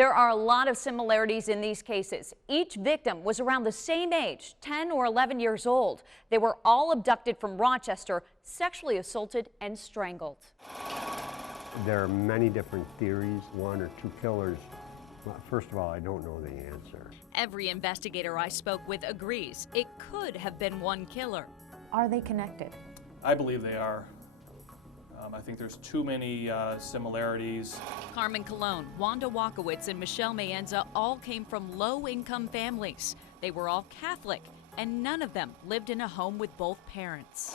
There are a lot of similarities in these cases. Each victim was around the same age, 10 or 11 years old. They were all abducted from Rochester, sexually assaulted and strangled. There are many different theories, one or two killers. Well, first of all, I don't know the answer. Every investigator I spoke with agrees it could have been one killer. Are they connected? I believe they are. I think there's too many similarities. Carmen Colon, Wanda Walkowitz, and Michelle Mayenza all came from low-income families. They were all Catholic, and none of them lived in a home with both parents.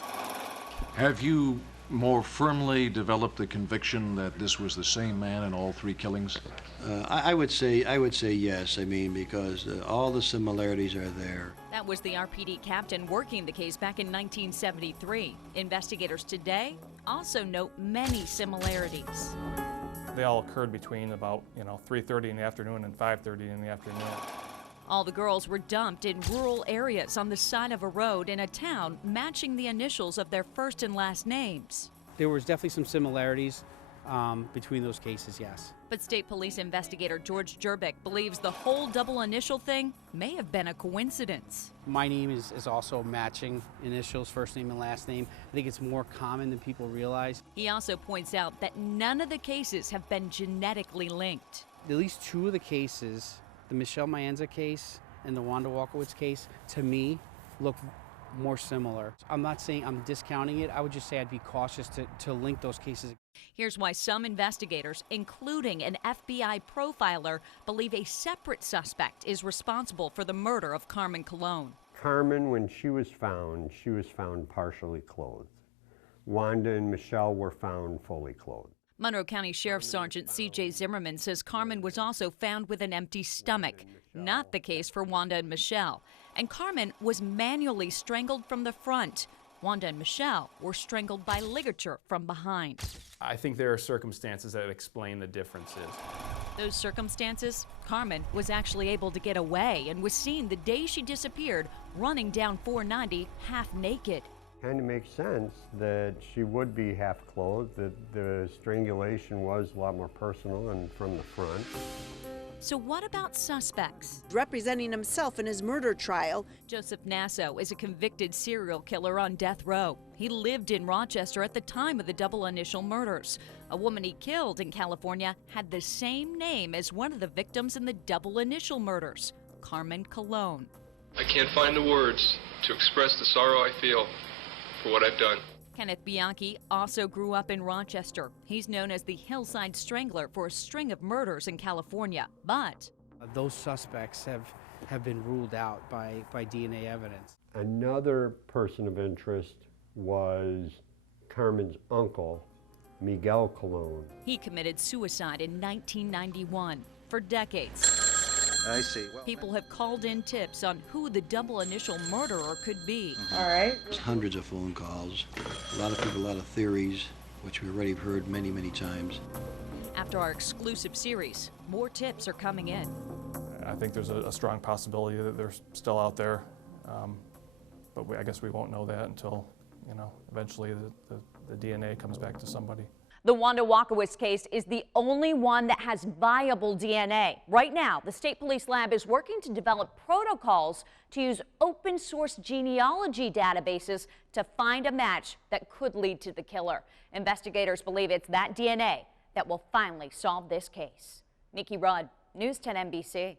Have you more firmly developed the conviction that this was the same man in all three killings? I would say yes. I mean, because all the similarities are there. That was the RPD captain working the case back in 1973. Investigators today also note many similarities. They all occurred between about 3:30 in the afternoon and 5:30 in the afternoon. All the girls were dumped in rural areas on the side of a road in a town matching the initials of their first and last names. There was definitely some similarities between those cases, yes. But State Police investigator George Jerbick believes the whole double initial thing may have been a coincidence. My name is also matching initials, first name and last name. I think it's more common than people realize. He also points out that none of the cases have been genetically linked. At least two of the cases, the Michelle Mayenza case and the Wanda Walkowitz case, to me, look more similar. I'm not saying I'm discounting it. I would just say I'd be cautious to link those cases. Here's why some investigators, including an FBI profiler, believe a separate suspect is responsible for the murder of Carmen Colon. Carmen, when she was found partially clothed. Wanda and Michelle were found fully clothed. Monroe County Sheriff Sergeant C.J. Zimmerman says Carmen was also found with an empty stomach. Not the case for Wanda and Michelle. And Carmen was manually strangled from the front. Wanda and Michelle were strangled by ligature from behind. I think there are circumstances that explain the differences. Those circumstances? Carmen was actually able to get away and was seen the day she disappeared running down 490 half naked. Kind of makes sense that she would be half clothed, that the strangulation was a lot more personal and from the front. So what about suspects? Representing himself in his murder trial, Joseph Nasso is a convicted serial killer on death row. He lived in Rochester at the time of the double initial murders. A woman he killed in California had the same name as one of the victims in the double initial murders, Carmen Colon. I can't find the words to express the sorrow I feel for what I've done. Kenneth Bianchi also grew up in Rochester. He's known as the Hillside Strangler for a string of murders in California, but those suspects have been ruled out by DNA evidence. Another person of interest was Carmen's uncle, Miguel Colon. He committed suicide in 1991. For decades, I see. Well, people have called in tips on who the double initial murderer could be. all right. there's hundreds of phone calls, a lot of people, a lot of theories, which we already heard many, many times. After our exclusive series, more tips are coming in. I think there's a strong possibility that they're still out there, but I guess we won't know that until eventually the DNA comes back to somebody. The Wanda Walkowitz case is the only one that has viable DNA. Right now, the State Police Lab is working to develop protocols to use open source genealogy databases to find a match that could lead to the killer. Investigators believe it's that DNA that will finally solve this case. Nikki Rudd, News 10 NBC.